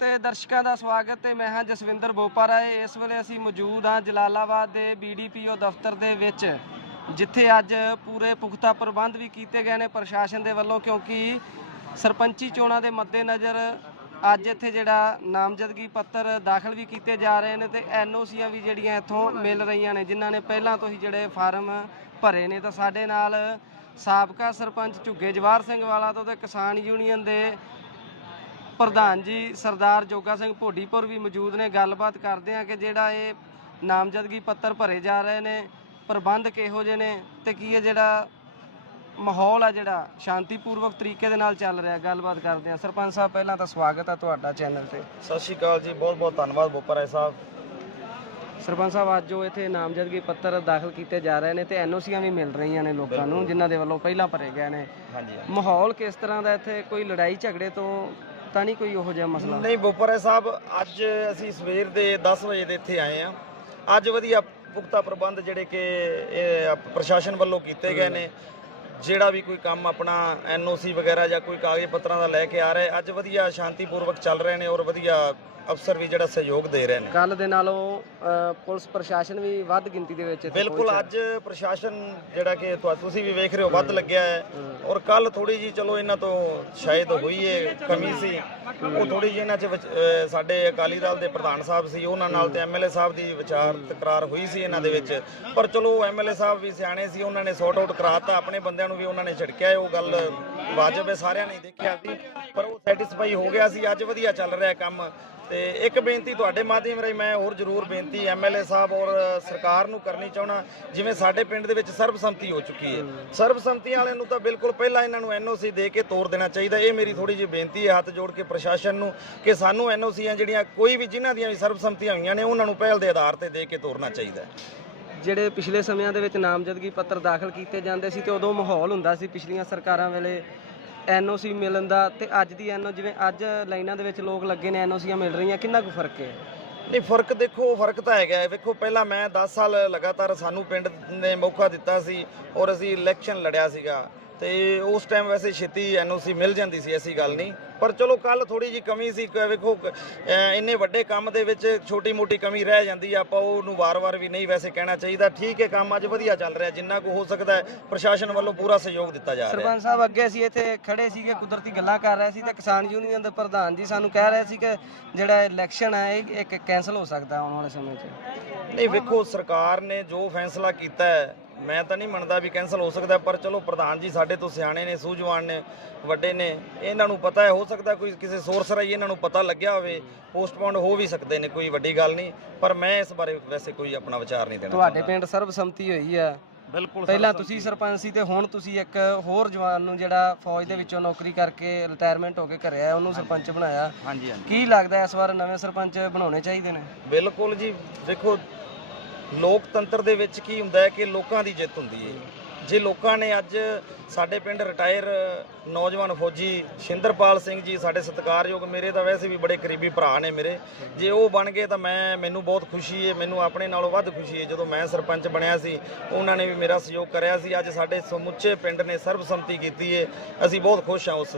ਤੇ ਦਰਸ਼ਕਾਂ ਦਾ ਸਵਾਗਤ ਤੇ ਮੈਂ ਹਾਂ ਜਸਵਿੰਦਰ ਬੋਪਾਰਾ ਇਸ ਵੇਲੇ ਅਸੀਂ ਮੌਜੂਦ ਹਾਂ ਜਲਾਲਾਬਾਦ ਦੇ ਬੀਡੀਪੀਓ ਦਫ਼ਤਰ ਦੇ ਵਿੱਚ, ਜਿੱਥੇ ਅੱਜ ਪੂਰੇ ਪੁਖਤਾ ਪ੍ਰਬੰਧ ਵੀ ਕੀਤੇ ਗਏ ਨੇ ਪ੍ਰਸ਼ਾਸਨ ਦੇ ਵੱਲੋਂ, ਕਿਉਂਕਿ ਸਰਪੰਚੀ ਚੋਣਾਂ ਦੇ ਮੱਦੇਨਜ਼ਰ ਅੱਜ ਇੱਥੇ ਜਿਹੜਾ ਨਾਮਜ਼ਦਗੀ ਪੱਤਰ ਦਾਖਲ ਵੀ ਕੀਤੇ ਜਾ ਰਹੇ ਨੇ ਤੇ ਐਨਓਸੀਆਂ ਵੀ ਜਿਹੜੀਆਂ ਇੱਥੋਂ ਮਿਲ ਰਹੀਆਂ ਨੇ, ਜਿਨ੍ਹਾਂ ਨੇ ਪਹਿਲਾਂ ਤੋਂ ਹੀ ਜਿਹੜੇ ਫਾਰਮ ਭਰੇ ਨੇ। ਤਾਂ ਸਾਡੇ ਨਾਲ ਸਾਬਕਾ ਸਰਪੰਚ ਝੁੱਗੇ ਜਵਾਹਰ ਸਿੰਘ ਵਾਲਾ ਤੋਂ ਤੇ ਕਿਸਾਨ ਯੂਨੀਅਨ ਦੇ ਪ੍ਰਧਾਨ ਜੀ ਸਰਦਾਰ ਜੋਗਾ ਸਿੰਘ ਭੋਡੀਪੁਰ ਵੀ ਮੌਜੂਦ ਨੇ। ਗੱਲਬਾਤ ਕਰਦੇ ਆ ਕਿ ਜਿਹੜਾ ਇਹ ਨਾਮਜ਼ਦਗੀ ਪੱਤਰ ਭਰੇ ਜਾ ਰਹੇ ਨੇ ਪ੍ਰਬੰਧ ਕਿਹੋ ਜਿਹੇ ਨੇ ਤੇ ਕੀ ਇਹ ਜਿਹੜਾ ਮਾਹੌਲ ਆ ਜਿਹੜਾ ਸ਼ਾਂਤੀਪੂਰਵਕ ਤਰੀਕੇ ਦੇ ਨਾਲ ਚੱਲ ਰਿਹਾ। ਗੱਲਬਾਤ ਕਰਦੇ ਆ ਸਰਪੰਚ ਸਾਹਿਬ ਪਹਿਲਾਂ ਤਾਂ ਸਵਾਗਤ ਆ ਤੁਹਾਡਾ ਚੈਨਲ ਤੇ। ਸਤਿ ਸ਼੍ਰੀ ਅਕਾਲ ਜੀ ਬਹੁਤ ਬਹੁਤ ਧੰਨਵਾਦ ਬੋਪਰਾ ਸਾਹਿਬ। ਸਰਪੰਚ ਸਾਹਿਬ ਅੱਜ ਜੋ ਇੱਥੇ ਨਾਮਜ਼ਦਗੀ ਪੱਤਰ ਦਾਖਲ ਕੀਤੇ ਜਾ ਰਹੇ ਨੇ ਤੇ ਐਨਓਸੀਆਂ ਵੀ ਮਿਲ ਰਹੀਆਂ ਨੇ ਲੋਕਾਂ ਨੂੰ ਜਿਨ੍ਹਾਂ ਦੇ ਵੱਲੋਂ ਪਹਿਲਾਂ ਭਰੇ ਗਏ ਨੇ। ਹਾਂਜੀ। ਮਾਹੌਲ ਕਿਸ ਤਰ੍ਹਾਂ ਦਾ ਇੱਥੇ? ਕੋਈ ਲੜਾਈ ਝਗੜੇ ਤੋਂ ਤਾਂ ਨਹੀਂ ਕੋਈ ਉਹੋ ਜਿਹਾ ਮਸਲਾ? ਨਹੀਂ ਬੋਪਰਾ ਸਾਹਿਬ ਅੱਜ ਅਸੀਂ ਸਵੇਰ ਦੇ 10 ਵਜੇ ਦੇ ਇੱਥੇ ਆਏ ਆ ਅੱਜ ਵਧੀਆ ਪੁਖਤਾ ਪ੍ਰਬੰਧ ਜਿਹੜੇ ਕਿ ਇਹ ਪ੍ਰਸ਼ਾਸਨ ਵੱਲੋਂ ਕੀਤੇ ਗਏ ਨੇ। ਜਿਹੜਾ ਵੀ ਕੋਈ ਕੰਮ ਆਪਣਾ ਐਨਓਸੀ ਵਗੈਰਾ ਜਾਂ ਕੋਈ ਕਾਗਜ਼ ਪੱਤਰਾਂ ਦਾ ਲੈ ਕੇ ਆ ਰਿਹਾ ਅੱਜ ਵਧੀਆ ਸ਼ਾਂਤੀਪੂਰਵਕ ਚੱਲ ਰਹੇ ਨੇ ਔਰ ਵਧੀਆ ਅਫਸਰ ਵੀ ਜਿਹੜਾ ਸਹਿਯੋਗ ਦੇ ਰਹੇ ਨੇ। ਕੱਲ ਦੇ ਨਾਲੋਂ ਅ, ਪੁਲਿਸ ਪ੍ਰਸ਼ਾਸਨ ਵੀ ਵੱਧ ਗਿਣਤੀ ਦੇ ਵਿੱਚ ਇੱਥੇ ਬਿਲਕੁਲ ਪਹੁੰਚਿਆ। ਅੱਜ ਪ੍ਰਸ਼ਾਸਨ ਜਿਹੜਾ ਕਿ ਤੁਹਾ- ਤੁਸੀਂ ਵੀ ਵੇਖ ਰਹੇ ਹੋ ਵੱਧ ਲੱਗਿਆ ਹੈ। ਔਰ ਕੱਲ ਥੋੜੀ ਜੀ ਚਲੋ ਇਹਨਾਂ ਤੋਂ ਸ਼ਾਇਦ ਹੋਈ ਹੈ ਕਮੀ ਸੀ, ਉਹ ਥੋੜੀ ਜੀ ਇਹਨਾਂ ਚ ਸਾਡੇ ਅਕਾਲੀ ਦਲ ਦੇ ਪ੍ਰਧਾਨ ਸਾਹਿਬ ਸੀ, ਉਹਨਾਂ ਨਾਲ ਤੇ ਐਮਐਲਏ ਸਾਹਿਬ ਦੀ ਵਿਚਾਰ ਤਕਰਾਰ ਹੋਈ ਸੀ ਇਹਨਾਂ ਦੇ ਵਿੱਚ। ਪਰ ਚਲੋ ਐਮਐਲਏ ਸਾਹਿਬ ਵੀ ਸਿਆਣੇ ਸੀ, ਉਹਨਾਂ ਨੇ ਸੌਟ ਆਊਟ ਕਰਾਤਾ, ਆਪਣੇ ਬੰਦਿਆਂ ਨੂੰ ਵੀ ਉਹਨਾਂ ਨੇ ਛਿੜਕਿਆ ਉਹ ਗੱਲ ਵਾਜਬ ਹੈ, ਸਾਰਿਆਂ ਨੇ ਦੇਖਿਆ ਸੀ। ਪਰ ਉਹ ਸੈਟੀਸਫਾਈ ਹੋ ਗਿਆ ਸੀ, ਅੱਜ ਵਧੀਆ ਚੱਲ ਰਿਹਾ ਕੰਮ। ਤੇ ਇੱਕ ਬੇਨਤੀ ਤੁਹਾਡੇ ਮਾਧਿਅਮ ਰਾਹੀਂ ਮੈਂ ਹੋਰ ਜ਼ਰੂਰ ਬੇਨਤੀ ਐਮਐਲਏ ਸਾਹਿਬ ਔਰ ਸਰਕਾਰ ਨੂੰ ਕਰਨੀ ਚਾਹਣਾ ਜਿਵੇਂ ਸਾਡੇ ਪਿੰਡ ਦੇ ਵਿੱਚ ਸਰਬਸੰਮਤੀ ਹੋ ਚੁੱਕੀ ਹੈ। ਸਰਬਸੰਮਤੀ ਵਾਲਿਆਂ ਨੂੰ ਤਾਂ ਬਿਲਕੁਲ ਪਹਿਲਾਂ ਇਹਨਾਂ ਨੂੰ ਐਨਓਸੀ ਦੇ ਕੇ ਤੋਰ ਦੇਣਾ ਚਾਹੀਦਾ। ਇਹ ਮੇਰੀ ਥੋੜੀ ਜਿਹੀ ਬੇਨਤੀ ਹੈ ਹੱਥ ਜੋੜ ਕੇ ਪ੍ਰਸ਼ਾਸਨ ਨੂੰ ਕਿ ਸਾਨੂੰ ਐਨਓਸੀਆਂ ਜਿਹੜੀਆਂ ਕੋਈ ਵੀ ਜਿਨ੍ਹਾਂ ਦੀਆਂ ਵੀ ਸਰਬਸੰਮਤੀਆਂ ਹੋਈਆਂ ਨੇ ਉਹਨਾਂ ਨੂੰ ਪਹਿਲ ਦੇ ਆਧਾਰ ਤੇ ਦੇ ਕੇ ਤੋਰਨਾ ਚਾਹੀਦਾ ਹੈ। ਜਿਹੜੇ ਪਿਛਲੇ ਸਮਿਆਂ ਦੇ ਵਿੱਚ ਨਾਮਜ਼ਦਗੀ ਪੱਤਰ ਦਾਖਲ ਕੀਤੇ ਜਾਂਦੇ ਸੀ ਤੇ ਉਦੋਂ ਮਾਹੌਲ ਹੁੰਦਾ ਸੀ ਪਿਛਲੀਆਂ ਸਰਕਾਰਾਂ ਵੇਲੇ ਐਨਓਸੀ ਮਿਲਣ ਦਾ ਤੇ ਅੱਜ ਦੀ ਐਨਓ, ਜਿਵੇਂ ਅੱਜ ਲਾਈਨਾਂ ਦੇ ਵਿੱਚ ਲੋਕ ਲੱਗੇ ਨੇ, ਐਨਓਸੀਆਂ ਮਿਲ ਰਹੀਆਂ, ਕਿੰਨਾ ਕੁ ਫ਼ਰਕ ਹੈ? ਨਹੀਂ, ਫ਼ਰਕ ਦੇਖੋ, ਫ਼ਰਕ ਤਾਂ ਹੈਗਾ ਹੈ। ਵੇਖੋ, ਪਹਿਲਾਂ ਮੈਂ 10 ਸਾਲ ਲਗਾਤਾਰ ਸਾਨੂੰ ਪਿੰਡ ਨੇ ਮੌਕਾ ਦਿੱਤਾ ਸੀ ਔਰ ਅਸੀਂ ਇਲੈਕਸ਼ਨ ਲੜਿਆ ਸੀਗਾ। ਤੇ ਉਸ ਟਾਈਮ ਵੈਸੇ ਛੇਤੀ ਐਨਓਸੀ ਮਿਲ ਜਾਂਦੀ ਸੀ ਐਸੀ ਗੱਲ ਨਹੀਂ। ਪਰ ਚਲੋ ਕੱਲ ਥੋੜੀ ਜੀ ਕਮੀ ਸੀ ਵੇਖੋ ਇੰਨੇ ਵੱਡੇ ਕੰਮ ਦੇ ਵਿੱਚ ਛੋਟੀ ਮੋਟੀ ਕਮੀ ਰਹਿ ਜਾਂਦੀ ਆ ਆਪਾਂ ਉਹਨੂੰ ਵਾਰ-ਵਾਰ ਵੀ ਨਹੀਂ ਵੈਸੇ ਕਹਿਣਾ ਚਾਹੀਦਾ। ਠੀਕ ਹੈ ਕੰਮ ਅੱਜ ਵਧੀਆ ਚੱਲ ਰਿਹਾ ਜਿੰਨਾ ਕੁ ਹੋ ਸਕਦਾ ਹੈ ਪ੍ਰਸ਼ਾਸਨ ਵੱਲੋਂ ਪੂਰਾ ਸਹਿਯੋਗ ਦਿੱਤਾ ਜਾ ਰਿਹਾ। ਸਰਪੰਚ ਸਾਹਿਬ ਅੱਗੇ ਅਸੀਂ ਇੱਥੇ ਖੜੇ ਸੀਗੇ ਕੁਦਰਤੀ ਗੱਲਾਂ ਕਰ ਰਹੇ ਸੀ ਤੇ ਕਿਸਾਨ ਯੂਨੀਅਨ ਦੇ ਪ੍ਰਧਾਨ ਜੀ ਸਾਨੂੰ ਕਹਿ ਰਹੇ ਸੀ ਕਿ ਜਿਹੜਾ ਇਲੈਕਸ਼ਨ ਹੈ ਇਹ ਇੱਕ ਕੈਨਸਲ ਹੋ ਸਕਦਾ ਆਉਣ ਵਾਲੇ ਸਮੇਂ 'ਚ। ਨਹੀਂ ਵੇਖੋ ਸਰਕਾਰ ਨੇ ਜੋ ਫੈਸਲਾ ਕੀਤਾ ਹੈ ਮੈਂ ਤਾਂ ਨਹੀਂ ਮੰਨਦਾ ਵੀ ਕੈਨਸਲ ਹੋ ਸਕਦਾ ਪਰ ਚਲੋ ਪ੍ਰਧਾਨ ਜੀ ਸਾਡੇ ਤੋਂ ਸਿਆਣੇ ਨੇ ਸੂਝਵਾਨ ਨੇ ਵੱਡੇ ਨੇ ਇਹਨਾਂ ਨੂੰ ਪਤਾ ਹੈ ਹੋ ਸਕਦਾ ਕੋਈ ਕਿਸੇ ਸੋਰਸ ਰਾਹੀਂ ਇਹਨਾਂ ਨੂੰ ਪਤਾ ਲੱਗਿਆ ਹੋਵੇ ਪੋਸਟਪੋਨ ਹੋ ਵੀ ਸਕਦੇ ਨੇ ਕੋਈ ਵੱਡੀ ਗੱਲ ਨਹੀਂ ਪਰ ਮੈਂ ਇਸ ਬਾਰੇ ਵੈਸੇ ਕੋਈ ਆਪਣਾ ਵਿਚਾਰ ਨਹੀਂ ਦੇਣਾ ਤੁਹਾਡੇ ਪਿੰਡ ਸਰਬਸੰਮਤੀ ਹੋਈ ਆ। ਬਿਲਕੁਲ ਪਹਿਲਾਂ ਤੁਸੀਂ ਸਰਪੰਚ ਸੀ ਤੇ ਹੁਣ ਤੁਸੀਂ ਇੱਕ ਹੋਰ ਜਵਾਨ ਨੂੰ ਜਿਹੜਾ ਫੌਜ ਦੇ ਵਿੱਚੋਂ ਨੌਕਰੀ ਕਰਕੇ ਰਿਟਾਇਰਮੈਂਟ ਹੋ ਕੇ ਘਰੇ ਆਇਆ ਉਹਨੂੰ ਸਰਪੰਚ ਬਣਾਇਆ। ਹਾਂਜੀ ਹਾਂਜੀ। ਕੀ ਲੱਗਦਾ ਇਸ ਵਾਰ ਨਵੇਂ ਸਰਪੰਚ ਬਣਾਉਣੇ ਚਾਹੀਦੇ ਨੇ? ਬਿਲਕੁਲ ਜੀ ਦੇਖੋ ਲੋਕਤੰਤਰ ਦੇ ਵਿੱਚ ਕੀ ਹੁੰਦਾ ਹੈ ਕਿ ਲੋਕਾਂ ਦੀ ਜਿੱਤ ਹੁੰਦੀ ਹੈ। ਜੇ ਲੋਕਾਂ ਨੇ ਅੱਜ ਸਾਡੇ ਪਿੰਡ ਰਿਟਾਇਰ ਨੌਜਵਾਨ ਫੌਜੀ ਸ਼ਿੰਦਰਪਾਲ ਸਿੰਘ ਜੀ ਸਾਡੇ ਸਤਿਕਾਰਯੋਗ, ਮੇਰੇ ਤਾਂ ਵੈਸੇ ਵੀ ਬੜੇ ਕਰੀਬੀ ਭਰਾ ਨੇ ਮੇਰੇ। ਜੇ ਉਹ ਬਣ ਗਏ ਤਾਂ ਮੈਂ, ਮੈਨੂੰ ਬਹੁਤ ਖੁਸ਼ੀ ਹੈ, ਮੈਨੂੰ ਆਪਣੇ ਨਾਲੋਂ ਵੱਧ ਖੁਸ਼ੀ ਹੈ। ਜਦੋਂ ਮੈਂ ਸਰਪੰਚ ਬਣਿਆ ਸੀ, ਉਹਨਾਂ ਨੇ ਵੀ ਮੇਰਾ ਸਹਿਯੋਗ ਕਰਿਆ ਸੀ। ਅੱਜ ਸਾਡੇ ਸਮੁੱਚੇ ਪਿੰਡ ਨੇ ਸਰਬਸੰਮਤੀ ਕੀਤੀ ਹੈ। ਅਸੀਂ ਬਹੁਤ ਖੁਸ਼ ਹਾਂ ਉਸ,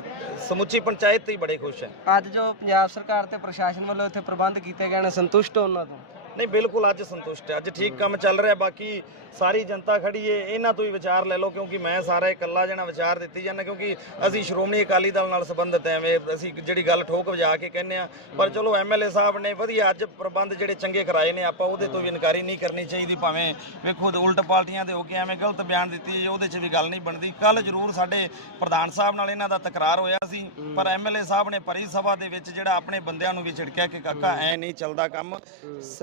ਸਮੁੱਚੀ ਪੰਚਾਇਤ ਤੇ ਹੀ ਬੜੇ ਖੁਸ਼ ਹਾਂ। ਅੱਜ ਜੋ ਪੰਜਾਬ ਸਰਕਾਰ ਤੇ ਪ੍ਰਸ਼ਾਸਨ ਵੱਲੋਂ ਇੱਥੇ ਪ੍ਰਬੰਧ ਕੀਤੇ ਗਏ ਨੇ, ਸੰਤੁਸ਼ਟ ਉਹਨਾਂ ਤੋਂ? ਨਹੀਂ, ਬਿਲਕੁਲ ਅੱਜ ਸੰਤੁਸ਼ਟ ਹੈ। ਅੱਜ ਠੀਕ ਕੰਮ ਚੱਲ ਰਿਹਾ, ਬਾਕੀ ਸਾਰੀ ਜਨਤਾ ਖੜੀ ਏ। ਇਹਨਾਂ ਤੋਂ ਹੀ ਵਿਚਾਰ ਲੈ ਲਓ, ਕਿਉਂਕਿ ਮੈਂ ਸਾਰਾ ਇਕੱਲਾ ਜਣਾ ਵਿਚਾਰ ਦਿੱਤੀ ਜਾਂਦਾ, ਕਿਉਂਕਿ ਅਸੀਂ ਸ਼੍ਰੋਮਣੀ ਅਕਾਲੀ ਦਲ ਨਾਲ ਸੰਬੰਧਿਤ ਐਵੇਂ ਅਸੀਂ ਜਿਹੜੀ ਗੱਲ ਠੋਕ ਵਜਾ ਕੇ ਕਹਿੰਨੇ ਆ। ਪਰ ਚਲੋ ਐਮਐਲਏ ਸਾਹਿਬ ਨੇ ਵਧੀਆ ਅੱਜ ਪ੍ਰਬੰਧ ਜਿਹੜੇ ਚੰਗੇ ਕਰਾਏ ਨੇ, ਆਪਾਂ ਉਹਦੇ ਤੋਂ ਵੀ ਇਨਕਾਰੀ ਨਹੀਂ ਕਰਨੀ ਚਾਹੀਦੀ, ਭਾਵੇਂ ਵੇਖੋ ਉਲਟ ਪਾਰਟੀਆਂ ਦੇ ਹੋ ਕੇ ਐਵੇਂ ਗਲਤ ਬਿਆਨ ਦਿੱਤੀ ਉਹਦੇ 'ਚ ਵੀ ਗੱਲ ਨਹੀਂ ਬਣਦੀ। ਕੱਲ ਜ਼ਰੂਰ ਸਾਡੇ ਪ੍ਰਧਾਨ ਸਾਹਿਬ ਨਾਲ ਇਹਨਾਂ ਦਾ ਤਕਰਾਰ ਹੋਇਆ ਸੀ, ਪਰ ਐਮਐਲਏ ਸਾਹਿਬ ਨੇ ਪਰਿਸਭਾ ਦੇ ਵਿੱਚ ਜਿਹੜਾ ਆਪਣੇ ਬੰਦਿਆਂ ਨੂੰ ਵੀ ਝਿੜਕਿਆ ਕਿ ਕਾਕਾ, ਐ ਨਹੀਂ ਚੱਲਦਾ ਕੰਮ, ਸ-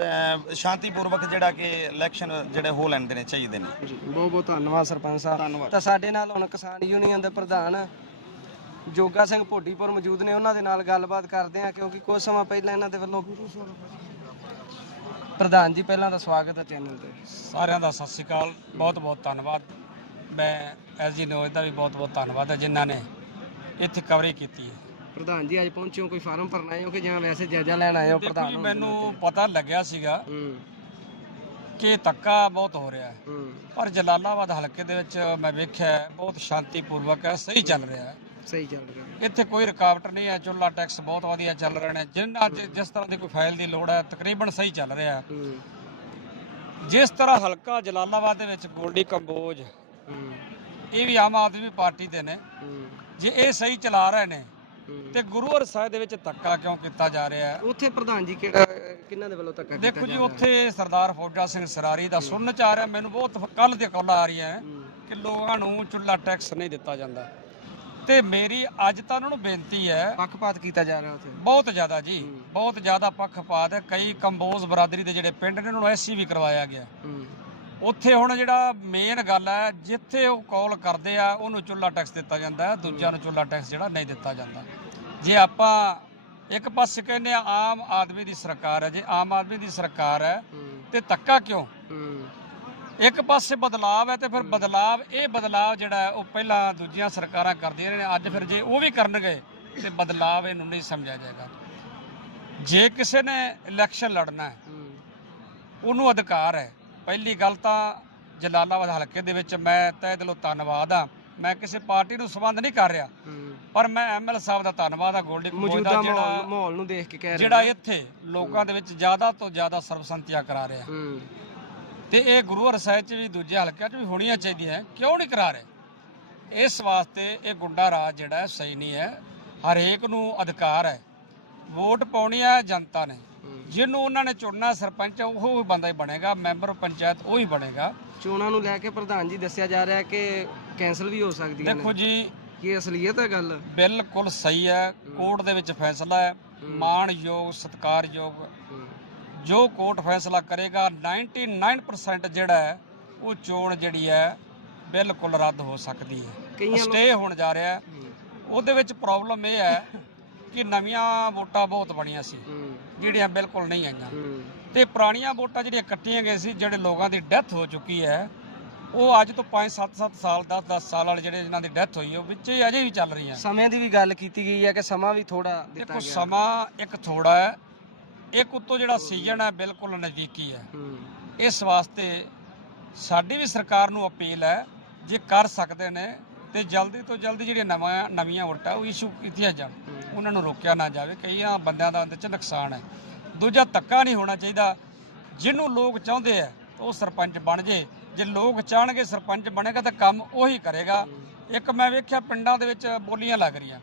ਸ਼ਾਂਤੀਪੂਰਵਕ ਜਿਹੜਾ ਕਿ ਇਲੈਕਸ਼ਨ ਜਿਹੜੇ ਹੋ ਲੈਂਦੇ ਨੇ ਚਾਹੀਦੇ ਨੇ। ਬਹੁਤ ਬਹੁਤ ਧੰਨਵਾਦ ਸਰਪੰਚ ਸਾਹਿਬ। ਤਾਂ ਸਾਡੇ ਨਾਲ ਹੁਣ ਕਿਸਾਨ ਯੂਨੀਅਨ ਦੇ ਪ੍ਰਧਾਨ ਜੋਗਾ ਸਿੰਘ ਭੋਡੀਪੁਰ ਮੌਜੂਦ ਨੇ ਉਹਨਾਂ ਦੇ ਨਾਲ ਗੱਲਬਾਤ ਕਰਦੇ ਆ ਕਿਉਂਕਿ ਕੁਝ ਸਮਾਂ ਪਹਿਲਾਂ ਇਹਨਾਂ ਦੇ ਵੱਲੋਂ ਪ੍ਰਧਾਨ ਜੀ ਪਹਿਲਾਂ ਦਾ ਸਵਾਗਤ ਹੈ ਚੈਨਲ ਤੇ। ਸਾਰਿਆਂ ਦਾ ਸਤਿ ਸ਼੍ਰੀ ਅਕਾਲ ਬਹੁਤ ਬਹੁਤ ਧੰਨਵਾਦ। ਮੈਂ ਐਸਜੀ ਨਿਊਜ਼ ਦਾ ਵੀ ਬਹੁਤ ਬਹੁਤ ਧੰਨਵਾਦ ਹੈ ਜਿਨ੍ਹਾਂ ਨੇ ਇੱਥੇ ਕਵਰੇਜ ਕੀਤੀ ਹੈ। ਪ੍ਰਧਾਨ ਜੀ ਅੱਜ ਪਹੁੰਚੇ ਹੋ ਕੋਈ ਫਾਰਮ ਭਰਨਾ ਹੈ? ਕਿ ਜਾਂ ਵੈਸੇ ਜਾਇਜ਼ਾ ਲੈਣ ਆਏ ਹੋ ਦੇਖੋ ਪ੍ਰਧਾਨ ਜੀ ਹੋਣ ਦੇ ਮੈਨੂੰ ਪਤਾ ਲੱਗਿਆ ਸੀਗਾ ਹੂੰ। ਕਿ ਧੱਕਾ ਬਹੁਤ ਹੋ ਰਿਹਾ ਹੈ। ਹੂੰ। ਪਰ ਜਲਾਲਾਬਾਦ ਹਲਕੇ ਦੇ ਵਿੱਚ ਮੈਂ ਵੇਖਿਆ ਹੈ, ਬਹੁਤ ਸ਼ਾਂਤੀਪੂਰਵਕ ਹੈ ਸਹੀ ਚੱਲ ਰਿਹਾ ਹੈ। ਸਹੀ ਚੱਲ ਰਿਹਾ ਇੱਥੇ ਕੋਈ ਰੁਕਾਵਟ ਨਹੀਂ ਹੈ ਚੁੱਲਾ ਟੈਕਸ ਬਹੁਤ ਵਧੀਆ ਚੱਲ ਰਹੇ ਨੇ। ਜਿੰਨਾ ਜਿ- ਜਿਸ ਤਰ੍ਹਾਂ ਦੀ ਕੋਈ ਫਾਈਲ ਦੀ ਲੋੜ ਹੈ ਤਕਰੀਬਨ ਸਹੀ ਚੱਲ ਰਿਹਾ ਹੈ। ਹੂੰ। ਜਿਸ ਤਰ੍ਹਾਂ ਹਲਕਾ ਜਲਾਲਾਬਾਦ ਦੇ ਵਿੱਚ ਗੋਲਡੀ ਕੰਬੋਜ ਹੂੰ। ਇਹ ਵੀ ਆਮ ਆਦਮੀ ਪਾਰਟੀ ਦੇ ਨੇ। ਹੂੰ। ਜੇ ਇਹ ਸਹੀ ਚਲਾ ਰਹੇ ਨੇ। ਤੇ ਗੁਰੂ ਹਰ ਸਾਹਿਬ ਦੇ ਵਿੱਚ ਧੱਕਾ ਕਿਉਂ ਕੀਤਾ ਜਾ ਰਿਹਾ ਹੈ? ਉੱਥੇ ਪ੍ਰਧਾਨ ਜੀ ਕਿਹੜਾ ਕਿਹਨਾਂ ਦੇ ਵੱਲੋਂ ਧੱਕਾ ਕੀਤਾ ਦੇਖੋ ਜੀ ਰਿਹਾ? ਉੱਥੇ ਸਰਦਾਰ ਫੌਜਾ ਸਿੰਘ ਸਰਾਰੀ ਦਾ ਸੁਣਨ ਚ ਆ ਰਿਹਾ ਮੈਨੂੰ ਬਹੁਤ ਕੱਲ ਦੇ ਕਾਲਾਂ ਆ ਰਹੀਆਂ ਹੈ ਕਿ ਲੋਕਾਂ ਨੂੰ ਚੁੱਲਾ ਟੈਕਸ ਨਹੀਂ ਦਿੱਤਾ ਜਾਂਦਾ। ਤੇ ਮੇਰੀ ਅੱਜ ਤਾਂ ਉਹਨਾਂ ਨੂੰ ਬੇਨਤੀ ਹੈ ਪੱਖਪਾਤ ਕੀਤਾ ਜਾ ਰਿਹਾ ਉੱਥੇ? ਬਹੁਤ ਜ਼ਿਆਦਾ ਜੀ। ਬਹੁਤ ਜ਼ਿਆਦਾ ਪੱਖਪਾਤ ਹੈ। ਕਈ ਕੰਬੋਜ਼ ਬਰਾਦਰੀ ਦੇ ਜਿਹੜੇ ਪਿੰਡ ਨੇ ਉਹਨਾਂ ਨੂੰ ਐਸਸੀ ਵੀ ਕਰਵਾਇਆ ਗਿਆ। ਉੱਥੇ ਹੁਣ ਜਿਹੜਾ ਮੇਨ ਗੱਲ ਹੈ ਜਿੱਥੇ ਉਹ ਕਾਲ ਕਰਦੇ ਆ ਉਹਨੂੰ ਚੁੱਲਾ ਟੈਕਸ ਦਿੱਤਾ ਜਾਂਦਾ ਦੂਜਿਆਂ ਨੂੰ ਚੁੱਲਾ ਟੈਕਸ ਜਿਹੜਾ ਨਹੀਂ ਦਿੱਤਾ ਜਾਂਦਾ। ਜੇ ਆਪਾਂ ਇੱਕ ਪਾਸੇ ਕਹਿੰਦੇ ਆ ਆਮ ਆਦਮੀ ਦੀ ਸਰਕਾਰ ਹੈ ਜੇ ਆਮ ਆਦਮੀ ਦੀ ਸਰਕਾਰ ਹੈ ਤੇ ਧੱਕਾ ਕਿਉਂ? ਇੱਕ ਪਾਸੇ ਬਦਲਾਵ ਹੈ ਤੇ ਫਿਰ ਬਦਲਾਵ ਇਹ ਬਦਲਾਵ ਜਿਹੜਾ ਹੈ ਉਹ ਪਹਿਲਾਂ ਦੂਜੀਆਂ ਸਰਕਾਰਾਂ ਕਰਦੀਆਂ ਨੇ ਅੱਜ ਫਿਰ ਜੇ ਉਹ ਵੀ ਕਰਨਗੇ ਤੇ ਬਦਲਾਵ ਇਹਨੂੰ ਨਹੀਂ ਸਮਝਿਆ ਜਾਏਗਾ। ਜੇ ਕਿਸੇ ਨੇ ਇਲੈਕਸ਼ਨ ਲੜਨਾ ਹੂੰ। ਉਹਨੂੰ ਅਧਿਕਾਰ ਹੈ ਪਹਿਲੀ ਗੱਲ ਤਾਂ ਜਲਾਲਾਬਾਦ ਹਲਕੇ ਦੇ ਵਿੱਚ ਮੈਂ ਤਹਿ ਦਿਲੋਂ ਧੰਨਵਾਦ ਆ ਮੈਂ ਕਿਸੇ ਪਾਰਟੀ ਨੂੰ ਸੰਬੰਧ ਨਹੀਂ ਕਰ ਰਿਹਾ। ਪਰ ਮੈਂ ਐਮਐਲ ਸਾਹਿਬ ਦਾ ਧੰਨਵਾਦ ਆ ਗੋਲਡੀ ਮੌਜੂਦਾ ਦਾ ਜਿਹੜਾ ਮਾਹੌਲ ਨੂੰ ਦੇਖ ਕੇ ਕਹਿ ਰਹੇ ਜਿਹੜਾ ਇੱਥੇ ਲੋਕਾਂ ਦੇ ਵਿੱਚ ਜ਼ਿਆਦਾ ਤੋਂ ਜ਼ਿਆਦਾ ਸਰਬਸੰਮਤੀਆਂ ਕਰਾ ਰਿਹਾ। ਤੇ ਇਹ ਗੁਰੂ ਹਰਸਾਹਿਬ ਚ ਵੀ ਦੂਜੇ ਹਲਕਿਆਂ ਚ ਵੀ ਹੋਣੀਆਂ ਚਾਹੀਦੀਆਂ ਕਿਉਂ ਨਹੀਂ ਕਰਾ ਰਹੇ? ਇਸ ਵਾਸਤੇ ਇਹ ਗੁੰਡਾ ਰਾਜ ਜਿਹੜਾ ਸਹੀ ਨਹੀਂ ਹੈ। ਹਰੇਕ ਨੂੰ ਅਧਿਕਾਰ ਹੈ। ਵੋਟ ਪਾਉਣੀ ਹੈ ਜਨਤਾ ਨੇ। ਜਿਹਨੂੰ ਉਹਨਾਂ ਨੇ ਚੁਣਨਾ ਸਰਪੰਚ ਉਹ ਹੀ ਬੰਦਾ ਹੀ ਬਣੇਗਾ ਮੈਂਬਰ ਪੰਚਾਇਤ ਉਹ ਹੀ ਬਣੇਗਾ। ਚੋਣਾਂ ਨੂੰ ਲੈ ਕੇ ਪ੍ਰਧਾਨ ਜੀ ਦੱਸਿਆ ਜਾ ਰਿਹਾ ਕਿ ਕੈਨਸਲ ਵੀ ਹੋ ਸਕਦੀਆਂ ਦੇਖੋ ਨੇ ਜੀ ਕੀ ਅਸਲੀਅਤ ਹੈ ਗੱਲ? ਬਿਲਕੁਲ ਸਹੀ ਹੈ ਕੋਰਟ ਦੇ ਵਿੱਚ ਫੈਸਲਾ ਹੈ ਮਾਣਯੋਗ ਸਤਿਕਾਰਯੋਗ। ਜੋ ਕੋਰਟ ਫੈਸਲਾ ਕਰੇਗਾ 99% ਜਿਹੜਾ ਹੈ ਉਹ ਚੋਣ ਜਿਹੜੀ ਹੈ ਬਿਲਕੁਲ ਰੱਦ ਹੋ ਸਕਦੀ ਹੈ। ਸਟੇ ਹੋਣ ਜਾ ਰਿਹਾ ਉਹਦੇ ਵਿੱਚ ਪ੍ਰੋਬਲਮ ਇਹ ਹੈ ਕਿ ਨਵੀਆਂ ਵੋਟਾਂ ਬਹੁਤ ਬਣੀਆਂ ਸੀ। ਜਿਹੜੀਆਂ ਬਿਲਕੁਲ ਨਹੀਂ ਆਈਆਂ। ਤੇ ਪੁਰਾਣੀਆਂ ਵੋਟਾਂ ਜਿਹੜੀਆਂ ਕੱਟੀਆਂ ਗਈਆਂ ਸੀ ਜਿਹੜੇ ਲੋਕਾਂ ਦੀ ਡੈਥ ਹੋ ਚੁੱਕੀ ਹੈ ਉਹ ਅੱਜ ਤੋਂ 5 7 7 ਸਾਲ 10 10 ਸਾਲ ਵਾਲੇ ਜਿਹੜੇ ਜਿਨ੍ਹਾਂ ਦੀ ਡੈਥ ਹੋਈ ਉਹ ਵਿੱਚ ਹੀ ਅਜੇ ਵੀ ਚੱਲ ਰਹੀਆਂ। ਸਮੇਂ ਦੀ ਵੀ ਗੱਲ ਕੀਤੀ ਗਈ ਹੈ ਕਿ ਸਮਾਂ ਵੀ ਥੋੜਾ ਦਿੱਤਾ ਦੇਖੋ ਗਿਆ। ਸਮਾਂ ਇੱਕ ਥੋੜਾ ਹੈ ਇੱਕ ਉੱਤੋਂ ਜਿਹੜਾ ਸੀਜ਼ਨ ਹੈ ਬਿਲਕੁਲ ਨਜ਼ਦੀਕੀ ਹੂੰ। ਇਸ ਵਾਸਤੇ ਸਾਡੀ ਵੀ ਸਰਕਾਰ ਨੂੰ ਅਪੀਲ ਹੈ ਜੇ ਕਰ ਸਕਦੇ ਨੇ ਤੇ ਜਲਦੀ ਤੋਂ ਜਲਦੀ ਜਿਹੜੀਆਂ ਨਵਾਂ ਨਵੀਆਂ ਵੋਟਾਂ ਉਹ ਇਸ਼ੂ ਕੀਤੀਆਂ ਜਾਣ। ਉਹਨਾਂ ਨੂੰ ਰੋਕਿਆ ਨਾ ਜਾਵੇ। ਕਈਆਂ ਬੰਦਿਆਂ ਦਾ ਉਹਦੇ ਚ ਨੁਕਸਾਨ ਹੈ। ਦੂਜਾ ਧੱਕਾ ਨਹੀਂ ਹੋਣਾ ਚਾਹੀਦਾ। ਜਿਹਨੂੰ ਲੋਕ ਚਾਹੁੰਦੇ ਆ, ਉਹ ਸਰਪੰਚ ਬਣ ਜੇ। ਜੇ ਲੋਕ ਚਾਹਣਗੇ ਸਰਪੰਚ ਬਣੇਗਾ ਤਾਂ ਕੰਮ ਉਹੀ ਕਰੇਗਾ। ਇੱਕ ਮੈਂ ਵੇਖਿਆ ਪਿੰਡਾਂ ਦੇ ਵਿੱਚ ਬੋਲੀਆਂ ਲੱਗ ਰਹੀਆਂ।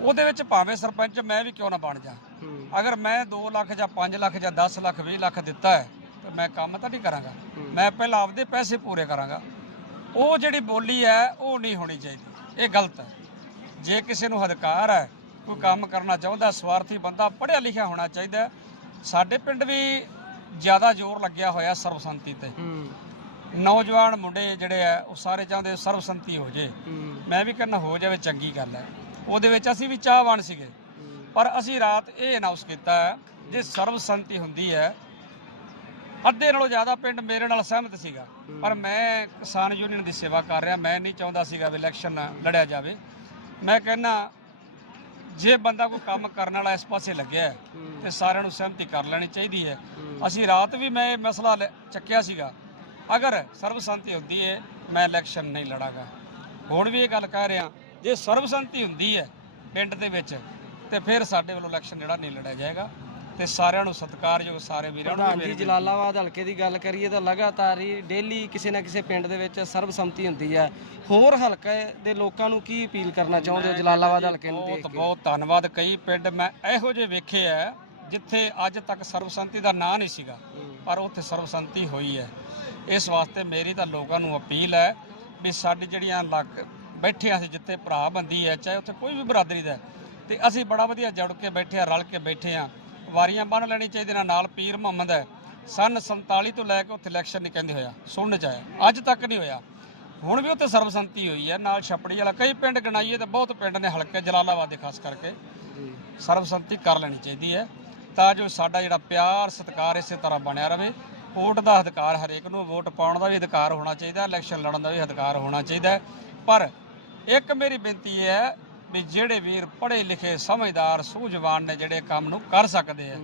ਉਹਦੇ ਵਿੱਚ ਭਾਵੇਂ ਸਰਪੰਚ ਮੈਂ ਵੀ ਕਿਉਂ ਨਾ ਬਣ ਜਾ। ਅਗਰ ਮੈਂ 2 ਲੱਖ ਜਾਂ 5 ਲੱਖ ਜਾਂ 10 ਲੱਖ 20 ਲੱਖ ਦਿੱਤਾ ਹੈ, ਤਾਂ ਮੈਂ ਕੰਮ ਤਾਂ ਨਹੀਂ ਕਰਾਂਗਾ। ਮੈਂ ਪਹਿਲਾਂ ਆਪਦੇ ਪੈਸੇ ਪੂਰੇ ਕਰਾਂਗਾ। ਉਹ ਜਿਹੜੀ ਬੋਲੀ ਹੈ ਉਹ ਨਹੀਂ ਹੋਣੀ ਚਾਹੀਦੀ। ਇਹ ਗਲਤ ਹੈ। ਜੇ ਕਿਸੇ ਨੂੰ ਅਧਿਕਾਰ ਹੈ ਕੋਈ ਕੰਮ ਕਰਨਾ ਚਾਹੁੰਦਾ ਸਵਾਰਥੀ ਬੰਦਾ ਪੜ੍ਹਿਆ ਲਿਖਿਆ ਹੋਣਾ ਚਾਹੀਦਾ। ਸਾਡੇ ਪਿੰਡ ਵੀ ਜ਼ਿਆਦਾ ਜ਼ੋਰ ਲੱਗਿਆ ਹੋਇਆ ਸਰਬਸੰਮਤੀ ਤੇ। ਨੌਜਵਾਨ ਮੁੰਡੇ ਜਿਹੜੇ ਆ ਉਹ ਸਾਰੇ ਚਾਹੁੰਦੇ ਸਰਬਸੰਮਤੀ ਹੋ ਜੇ। ਮੈਂ ਵੀ ਕਹਿੰਦਾ ਹੋ ਜਾਵੇ ਚੰਗੀ ਗੱਲ ਹੈ। ਉਹਦੇ ਵਿੱਚ ਅਸੀਂ ਵੀ ਚਾਹਵਾਨ ਸੀਗੇ। ਪਰ ਅਸੀਂ ਰਾਤ ਇਹ ਅਨਾਉਂਸ ਕੀਤਾ ਜੇ ਸਰਬਸੰਮਤੀ ਹੁੰਦੀ ਹੈ ਅੱਧੇ ਨਾਲੋਂ ਜ਼ਿਆਦਾ ਪਿੰਡ ਮੇਰੇ ਨਾਲ ਸਹਿਮਤ ਸੀਗਾ। ਪਰ ਮੈਂ ਕਿਸਾਨ ਯੂਨੀਅਨ ਦੀ ਸੇਵਾ ਕਰ ਰਿਹਾ ਮੈਂ ਨਹੀਂ ਚਾਹੁੰਦਾ ਸੀਗਾ ਵੀ ਇਲੈਕਸ਼ਨ ਲੜਿਆ ਜਾਵੇ। ਮੈਂ ਕਹਿੰਦਾ ਜੇ ਬੰਦਾ ਕੋਈ ਕੰਮ ਕਰਨ ਵਾਲਾ ਇਸ ਪਾਸੇ ਲੱਗਿਆ ਹੈ, ਤੇ ਸਾਰਿਆਂ ਨੂੰ ਸਹਿਮਤੀ ਕਰ ਲੈਣੀ ਚਾਹੀਦੀ ਹੈ। ਅਸੀਂ ਰਾਤ ਵੀ ਮੈਂ ਇਹ ਮਸਲਾ ਲੈ- ਚੱਕਿਆ ਸੀਗਾ। ਅਗਰ ਸਰਬਸੰਮਤੀ ਹੁੰਦੀ ਹੈ ਮੈਂ ਇਲੈਕਸ਼ਨ ਨਹੀਂ ਲੜਾਂਗਾ। ਹੁਣ ਵੀ ਇਹ ਗੱਲ ਕਹਿ ਰਿਹਾ ਜੇ ਸਰਬਸੰਮਤੀ ਹੁੰਦੀ ਹੈ ਪਿੰਡ ਦੇ ਵਿੱਚ ਤੇ ਫਿਰ ਸਾਡੇ ਵੱਲੋਂ ਇਲੈਕਸ਼ਨ ਜਿਹੜਾ ਨਹੀਂ ਲੜਿਆ ਜਾਏਗਾ। ਤੇ ਸਾਰਿਆਂ ਨੂੰ ਸਤਿਕਾਰਯੋਗ ਸਾਰੇ ਵੀਰਾਂ ਨੂੰ ਪ੍ਰਧਾਨ ਮੇਰੀ ਜੀ ਜਲਾਲਾਬਾਦ ਹਲਕੇ ਦੀ ਗੱਲ ਕਰੀਏ ਤਾਂ ਲਗਾਤਾਰ ਹੀ ਡੇਲੀ ਕਿਸੇ ਨਾ ਕਿਸੇ ਪਿੰਡ ਦੇ ਵਿੱਚ ਸਰਬਸੰਮਤੀ ਹੁੰਦੀ ਹੈ। ਹੋਰ ਹਲਕੇ ਦੇ ਲੋਕਾਂ ਨੂੰ ਕੀ ਅਪੀਲ ਕਰਨਾ ਚਾਹੁੰਦੇ ਹੋ ਜਲਾਲਾਬਾਦ ਹਲਕੇ ਨੂੰ ਦੇਖ ਬਹੁਤ ਕੇ? ਬਹੁਤ ਧੰਨਵਾਦ। ਕਈ ਪਿੰਡ ਮੈਂ ਇਹੋ ਜਿਹੇ ਵੇਖੇ ਆ ਜਿੱਥੇ ਅੱਜ ਤੱਕ ਸਰਬਸੰਮਤੀ ਦਾ ਨਾਂ ਨਹੀਂ ਸੀਗਾ ਪਰ ਉੱਥੇ ਸਰਬਸੰਮਤੀ ਹੋਈ ਹੈ। ਇਸ ਵਾਸਤੇ ਮੇਰੀ ਤਾਂ ਲੋਕਾਂ ਨੂੰ ਅਪੀਲ ਹੈ ਵੀ ਸਾਡੀ ਜਿਹੜੀਆਂ ਲੱਗ ਬੈਠੇ ਹਾਂ ਅਸੀਂ ਜਿੱਥੇ ਭਰਾ ਬੰਦੀ ਹੈ ਚਾਹੇ ਉੱਥੇ ਕੋਈ ਵੀ ਬਰਾਦਰੀ ਦਾ ਹੈ, ਤੇ ਅਸੀਂ ਬੜਾ ਵਧੀਆ ਜੁੜ ਕੇ ਬੈਠੇ ਆ ਰਲ ਕੇ ਬੈਠੇ ਆ। ਵਾਰੀਆਂ ਬੰਨ ਲੈਣੀ ਚਾਹੀਦੀ ਨਾਲ ਨਾਲ ਪੀਰ ਮੁਹੰਮਦ ਹੈ। ਸਨ 47 ਤੋਂ ਲੈ ਕੇ ਉੱਥੇ ਇਲੈਕਸ਼ਨ ਨਹੀਂ ਕਹਿੰਦੇ ਹੋਇਆ ਸੁਣਨ ਚ ਆਇਆ। ਅੱਜ ਤੱਕ ਨਹੀਂ ਹੋਇਆ। ਹੁਣ ਵੀ ਉੱਥੇ ਸਰਬਸੰਮਤੀ ਹੋਈ ਹੈ। ਨਾਲ ਛਪੜੀ ਵਾਲਾ ਕਈ ਪਿੰਡ ਗਣਾਈਏ ਤੇ ਬਹੁਤ ਪਿੰਡ ਨੇ ਹਲਕੇ ਜਲਾਲਾਬਾਦ ਦੇ ਖਾਸ ਕਰਕੇ। ਜੀ। ਸਰਬਸੰਮਤੀ ਕਰ ਲੈਣੀ ਚਾਹੀਦੀ ਹੈ। ਤਾਂ ਜੋ ਸਾਡਾ ਜਿਹੜਾ ਪਿਆਰ ਸਤਿਕਾਰ ਇਸੇ ਤਰ੍ਹਾਂ ਬਣਿਆ ਰਵੇ। ਵੋਟ ਦਾ ਅਧਿਕਾਰ ਹਰੇਕ ਨੂੰ ਵੋਟ ਪਾਉਣ ਦਾ ਵੀ ਅਧਿਕਾਰ ਹੋਣਾ ਚਾਹੀਦਾ। ਇਲੈਕਸ਼ਨ ਲੜਨ ਦਾ ਵੀ ਅਧਿਕਾਰ ਹੋਣਾ ਚਾਹੀਦਾ। ਪਰ ਇੱਕ ਮੇਰੀ ਬੇਨਤੀ ਹੈ ਵੀ ਜਿਹੜੇ ਵੀਰ ਪੜ੍ਹੇ ਲਿਖੇ ਸਮਝਦਾਰ, ਸੂਝਵਾਨ ਨੇ ਜਿਹੜੇ ਕੰਮ ਨੂੰ ਕਰ ਸਕਦੇ ਆ।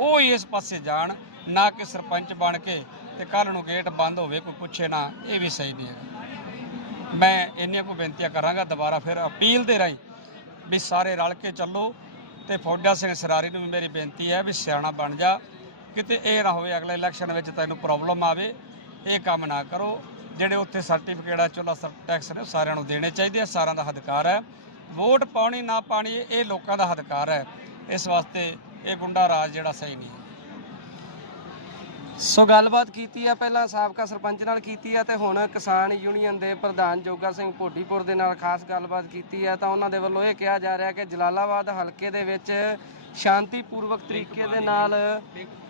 ਉਹ ਹੀ ਇਸ ਪਾਸੇ ਜਾਣ, ਨਾ ਕਿ ਸਰਪੰਚ ਬਣ ਕੇ ਤੇ ਕੱਲ ਨੂੰ ਗੇਟ ਬੰਦ ਹੋਵੇ, ਕੋਈ ਪੁੱਛੇ ਨਾ, ਇਹ ਵੀ ਸਹੀ ਨਹੀਂ ਹੈ ਮੈਂ ਇੰਨੀਆਂ ਕੋ ਬੇਨਤੀਆਂ ਕਰਾਂਗਾ, ਦੁਬਾਰਾ ਫਿਰ ਅਪੀਲ ਦੇ ਰਾਹੀਂ ਵੀ ਸਾਰੇ ਰਲ ਕੇ ਚੱਲੋ ਤੇ ਫੌਜਾ ਸਿੰਘ ਸਰਾਰੀ ਨੂੰ ਵੀ ਮੇਰੀ ਬੇਨਤੀ ਹੈ ਵੀ ਸਿਆਣਾ ਬਣ ਜਾ। ਕਿਤੇ ਇਹ ਨਾ ਹੋਵੇ ਅਗਲੇ ਇਲੈਕਸ਼ਨ ਵਿੱਚ ਤੈਨੂੰ ਪ੍ਰੋਬਲਮ ਆਵੇ, ਇਹ ਕੰਮ ਨਾ ਕਰੋ। ਜਿਹੜੇ ਉੱਥੇ ਸਰਟੀਫਿਕੇਟ ਆ ਚੁੱਲਾ ਟੈਕਸ ਨੇ ਸਾਰਿਆਂ ਨੂੰ ਦੇਣੇ ਚਾਹੀਦੇ ਆ, ਸਾਰਿਆਂ ਦਾ ਅਧਿਕਾਰ ਹੈ। ਵੋਟ ਪਾਉਣੀ ਨਾ ਪਾਣੀ ਇਹ ਲੋਕਾਂ ਦਾ ਅਧਿਕਾਰ ਹੈ। ਇਸ ਵਾਸਤੇ ਇਹ ਗੁੰਡਾ ਰਾਜ ਜਿਹੜਾ ਸਹੀ ਨਹੀਂ ਸੋ ਗੱਲਬਾਤ ਕੀਤੀ ਆ ਪਹਿਲਾਂ ਸਾਬਕਾ ਸਰਪੰਚ ਨਾਲ ਕੀਤੀ ਆ ਤੇ ਹੁਣ ਕਿਸਾਨ ਯੂਨੀਅਨ ਦੇ ਪ੍ਰਧਾਨ ਜੋਗਾ ਸਿੰਘ ਭੋਟੀਪੁਰ ਦੇ ਨਾਲ ਖਾਸ ਗੱਲਬਾਤ ਕੀਤੀ ਆ ਤਾਂ ਉਹਨਾਂ ਦੇ ਵੱਲੋਂ ਇਹ ਕਿਹਾ ਜਾ ਰਿਹਾ ਕਿ ਜਲਾਲਾਬਾਦ ਹਲਕੇ ਦੇ ਵਿੱਚ ਸ਼ਾਂਤੀਪੂਰਵਕ ਤਰੀਕੇ ਦੇ ਨਾਲ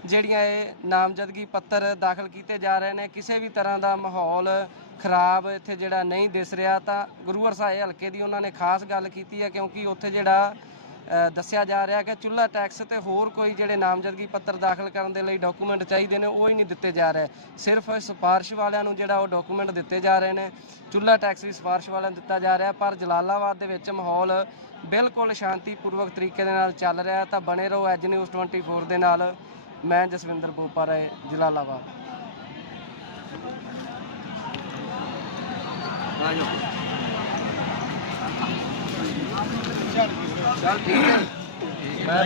ਜਿਹੜੀਆਂ ਇਹ ਨਾਮਜ਼ਦਗੀ ਪੱਤਰ ਦਾਖਲ ਕੀਤੇ ਜਾ ਰਹੇ ਨੇ, ਕਿਸੇ ਵੀ ਤਰ੍ਹਾਂ ਦਾ ਮਾਹੌਲ ਖਰਾਬ ਇੱਥੇ ਜਿਹੜਾ ਨਹੀਂ ਦਿਸ ਰਿਹਾ, ਤਾਂ ਗੁਰੂਵਰ ਸਾਹਿਬ ਹਲਕੇ ਦੀ ਉਹਨਾਂ ਨੇ ਖਾਸ ਗੱਲ ਕੀਤੀ ਹੈ, ਕਿਉਂਕਿ ਉੱਥੇ ਜਿਹੜਾ ਦੱਸਿਆ ਜਾ ਰਿਹਾ ਕਿ ਚੁੱਲ੍ਹਾ ਟੈਕਸ ਤੇ ਹੋਰ ਕੋਈ ਜਿਹੜੇ ਨਾਮਜ਼ਦਗੀ ਪੱਤਰ ਦਾਖਲ ਕਰਨ ਦੇ ਲਈ ਡਾਕੂਮੈਂਟ ਚਾਹੀਦੇ ਨੇ, ਉਹ ਹੀ ਨਹੀਂ ਦਿੱਤੇ ਜਾ ਰਹੇ। ਸਿਰਫ ਸਿਫਾਰਿਸ਼ ਵਾਲਿਆਂ ਨੂੰ ਜਿਹੜਾ ਉਹ ਡਾਕੂਮੈਂਟ ਦਿੱਤੇ ਜਾ ਰਹੇ ਨੇ। ਚੁੱਲ੍ਹਾ ਟੈਕਸ ਵੀ ਸਿਫਾਰਿਸ਼ ਵਾਲਿਆਂ ਨੂੰ ਦਿੱਤਾ ਜਾ ਰਿਹਾ, ਪਰ ਜਲਾਲਾਬਾਦ ਦੇ ਵਿੱਚ ਮਾਹੌਲ ਬਿਲਕੁਲ ਸ਼ਾਂਤੀਪੂਰਵਕ ਤਰੀਕੇ ਦੇ ਨਾਲ ਚੱਲ ਰਿਹਾ ਤਾਂ ਬਣੇ ਰਹੋ ਐਜ ਨਿਊਜ਼ 24 ਦੇ ਨਾਲ। ਮੈਂ ਜਸਵਿੰਦਰ ਬੋਪਾ ਜਲਾਲਾਬਾਦ। ਚੱਲ ਠੀਕ ਹੈ ਮੈਂ